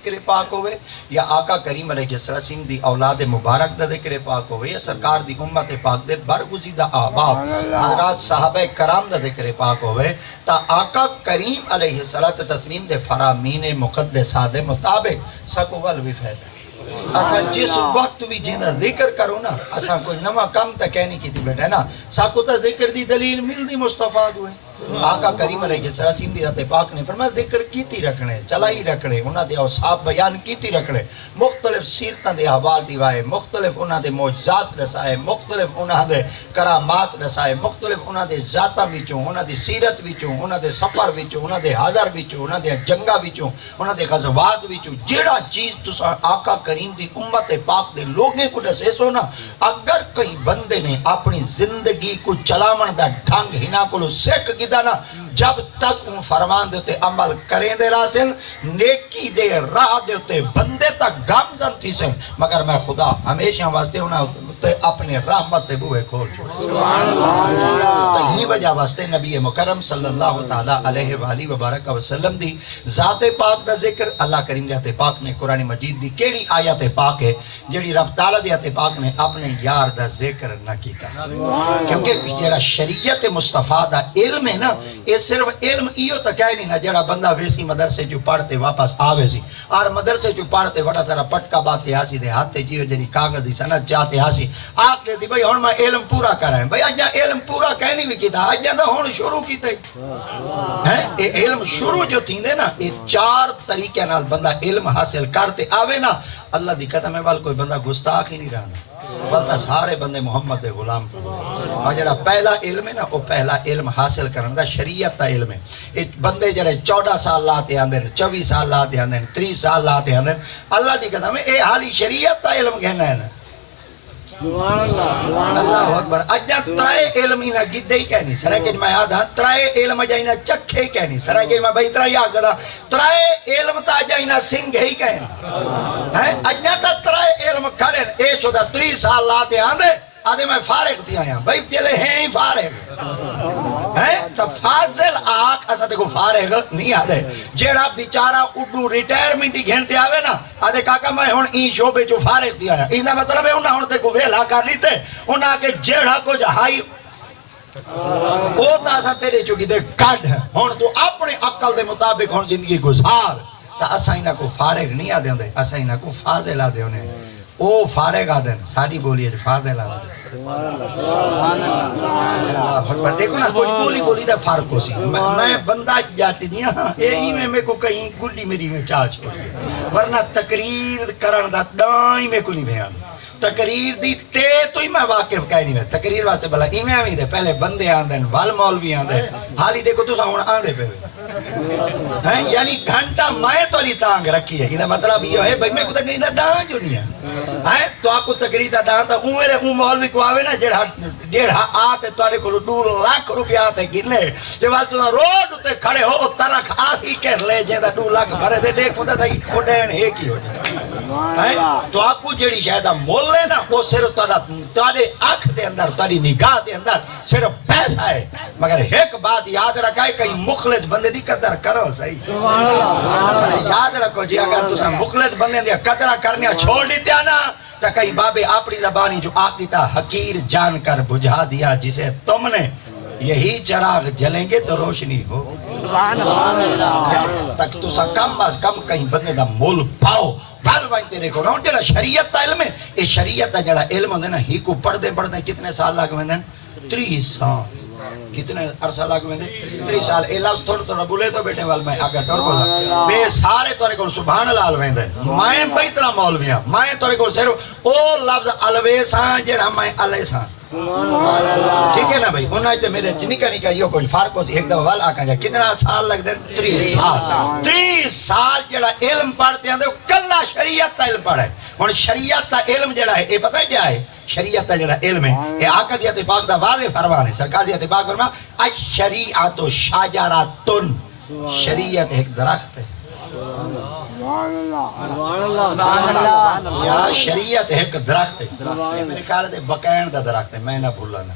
ذکر پاک ہوئے یا آقا کریم علیہ السلام دی اولاد مبارک دا ذکر پاک ہوئے یا سرکار دی امت پاک دے برگزیدہ آباب حضرات صحابہ کرام دا ذکر پاک ہوئے تا آقا کریم علیہ السلام دے فرامین مقدسہ دے مطابق سکو والوی فیدہ اساں جس وقت بھی جنہ ذکر کرو نا اساں کوئی نوہ کم تا کہنی کی تھی بیٹھے نا ساکو تا ذکر دی دلیل مل دی مستفاد ہوئے آقا کریم علیہ السلام دی ذات پاک نے فرمایا ذکر کیتی رکھنے چلائی رکھنے انہاں دے اوصاف بیان کیتی رکھنے مختلف سیرتاں دے حوال دیوائے مختلف انہاں دے معجزات رسائے مختلف انہاں دے کرامات رسائے مختلف انہاں دے ذاتاں وچوں انہاں دی سیرت وچوں انہاں دے سفر وچوں انہاں دے حاضر وچوں انہاں دے جنگاں وچوں انہاں دے غزوات وچوں جیڑا چیز تساں آقا کریم دی امت پاک دے لوگیں کو دسے سو نا اگر کئی بندے نے اپنی زندگی کو چلاون دا ڈھنگ ہنا کو سیکھ گدا نا جب تک ان فرمان دیتے عمل کریں دے راسن نیکی دے راہ دیتے بندے تک گامزن تھی سن مگر میں خدا ہمیشہ واسطے انہاں اپنے رحمت دے بوئے کھول چھوڑ تو ہی وجہ واسطے نبی مکرم صلی اللہ تعالیٰ علیہ وآلہ وبارک وسلم دی ذات پاک دا ذکر اللہ کریم ذات پاک نے قرآن مجید دی کیڑی آیت پاک ہے جڑی رب تعالیٰ دی ذات پاک نے اپنے یار دا ذکر نہ کیتا کیونکہ جڑا شریعت مصطفیٰ دا علم ہے نا یہ صرف علم ایو تک ہے نہیں نا جڑا بندہ ویسی مدرسے جو پڑھتے واپس آوے سی اور مدرسے جو پڑھتے وڑا سارا پٹکا باتے ہاسی دے ہاتھے جیو جنی کاغذ دی سنت جاتے ہاسی آگ دیتی بھئی ہون میں علم پورا کر رہا ہے بھئی اجھا علم پورا کہنی بھی کی تھا اجھا دا ہون شروع کی تھے علم شروع جو تھی دے نا یہ 4 طریقے نال بندہ علم حاصل کرتے آوے نا اللہ دی قدم ہے وال کوئی بندہ گستاخ ہی نہیں رہنا بلتا سارے بندے محمد دے غلام اور جڑا پہلا علم ہے نا وہ پہلا علم حاصل کرنے دا شریعت تا علم ہے بندے جڑے 14 سال لاتے آندھیں 24 سال لاتے آندھیں 30 سال لاتے آندھیں اللہ دی قدم ہے اے حالی شریعت تا علم کہنا ہے نا اللہ اکبر اجھا ترائے علم ہی نہ گدے ہی کہنی سرائے کہ میں یاد ہاں ترائے علم اجھا ہی نہ چکھے ہی کہنی سرائے کہ میں بھئی ترائے یاد کرا ترائے علم تا اجھا ہی نہ سنگھ ہی کہنی اجھا تا ترائے علم کھڑے اے شدہ 30 سال لاتے آندھے آدھے میں فارغ تھی آیا بھئی پہلے ہیں ہی فارغ تو فاضل آکھ ایسا دیکھو فارغ نہیں آدھے جیڑا بیچارہ اڈو ریٹائرمنٹ ہی گھنٹے آوے نا آدھے کاکا میں ہون این شعبے جو فارغ تھی آیا ایندہ مطلب ہے انہاں ہون دیکھو ویلہ کر لیتے انہاں کے جیڑا کو جہائی وہ تاسا تیرے چکی دے کڈ ہے ہون تو اپنے عقل دے مطابق ہون زندگی گزار تا اسا انہاں کو فارغ نہیں آدھے ہوندے اسا انہاں کو فاضل آدھے ہونے او فارغ آدھے ساری بولی ہے فاضل آدھے دیکھو نا کچھ بولی دا فرق ہو سی میں بندہ جاتی دیا یہی میں کو کہیں گلی میری میں چاہ چھوڑ ورنہ تقریر کرن دا ڈائیں میں کو نہیں بیان تقریر دی تے تو ہی میں واقف کہہ نہیں میں تقریر واسطے بلا ایمیں آمین دے پہلے بندے آن دیں وال مولوی آن دیں حالی دیکھو تو ساؤن آن دے پہ یعنی گھنٹہ میں تو نہیں تانگ رکھی ہے یہ مطلب یہ ہے بھئی میں کو تقریر دا ڈان جو نہیں ہے تو آپ کو تقریر دا ڈان تا اون مولوی کو آوے نا جیڑا آتے توارے کو 2 لاکھ روپیہ آتے گرنے جو بات تو روڈ تے کھڑے ہو ترک آہی کر لے جیدہ 2 لاکھ بھرے دے دیکھو دا تھا وہ ڈین ایک ہی ہو جائے تو آپ کو جیڑی شاہدہ مول لے نا وہ صرف تارے آنکھ دے اندر تاری نگاہ دے اندر صرف پیسہ ہے مگر ایک بات یاد رکھائے کہیں مخلص بندے دی قدر کرو صحیح یاد رکھو جی اگر تُسا مخلص بندے دی قدر کرنے چھوڑ لیتے نا تو کہیں بابے اپنی زبانی جو آخری تا حقیر جان کر بجھا دیا جسے تم نے یہی چراغ جلیں گے تو روشنی ہو تک تُسا کم از کم کہیں بندے دا مول پاؤ بھال وائنتے دیکھو نا جڑا شریعت تا علم ہے اس شریعت تا جڑا علم ہوندے نا ہی کو پڑھتے کتنے سال لگ ویندے 30 سال کتنے عرصہ لگ ویندے 30 سال اے لفظ تھوڑا بولے تو بیٹے وال میں آگا ٹور بولا بے سارے تورے کو سبحان اللہ ویندے میں بیتنا مولویاں میں تورے کو صرف او لفظ الویساں جڑا میں علیساں ٹھیک ہے نا بھائی انہاں تے میرے نکا یہ کوئی فرق ہو سی ایک دفعہ وال آکھا جا کتنا سال لگ دیں 30 سال 30 سال جڑا علم پڑھتے ہیں کلا شریعت تا علم پڑھا ہے ہن شریعت تا علم جڑا ہے اے پتہ کیا ہے شریعت تا جڑا علم ہے اے آقا دی ذات پاک دا واضح فرمان ہے سرکار دی ذات پاک فرما الشریعۃ شجرۃ شریعت ایک درخت ہے یا شریعت ایک درخت ہے یہ میرے خیال ہے بقین دا درخت ہے میں نہ بھولا نا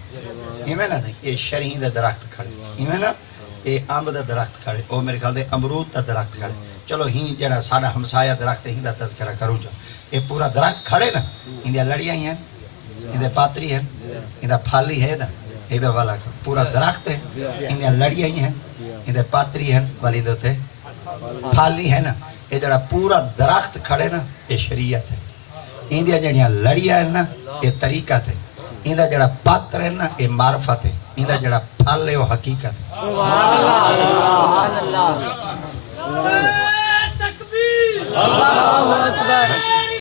یہ میں نہ یہ شرعی دا درخت کھڑے یہ میں نا یہ امب دا درخت کھڑے اور میرے خیال ہے امرود دا درخت کھڑے چلو ہی جڑا ساڈا ہمسایا درخت ہی دا تذکرہ کروں جو یہ پورا درخت کھڑے نا اندیا لڑیاں ہی ہیں اندے پاتری ہیں اندہ پھالی ہے نا یہ والا پورا درخت ہے اندیا لڑیاں ہی ہیں اندے پاتری ہیں والی دو تے پھالی ہے نا یہ جڑا پورا درخت کھڑے نا یہ شریعت ہے اندیا جڑیاں لڑیاں ہیں نا یہ طریقت ہے اندہ جڑا پاتر ہے نا یہ معرفت ہے اندہ جڑا پھل ہے وہ حقیقت ہے سبحان اللہ تکبیر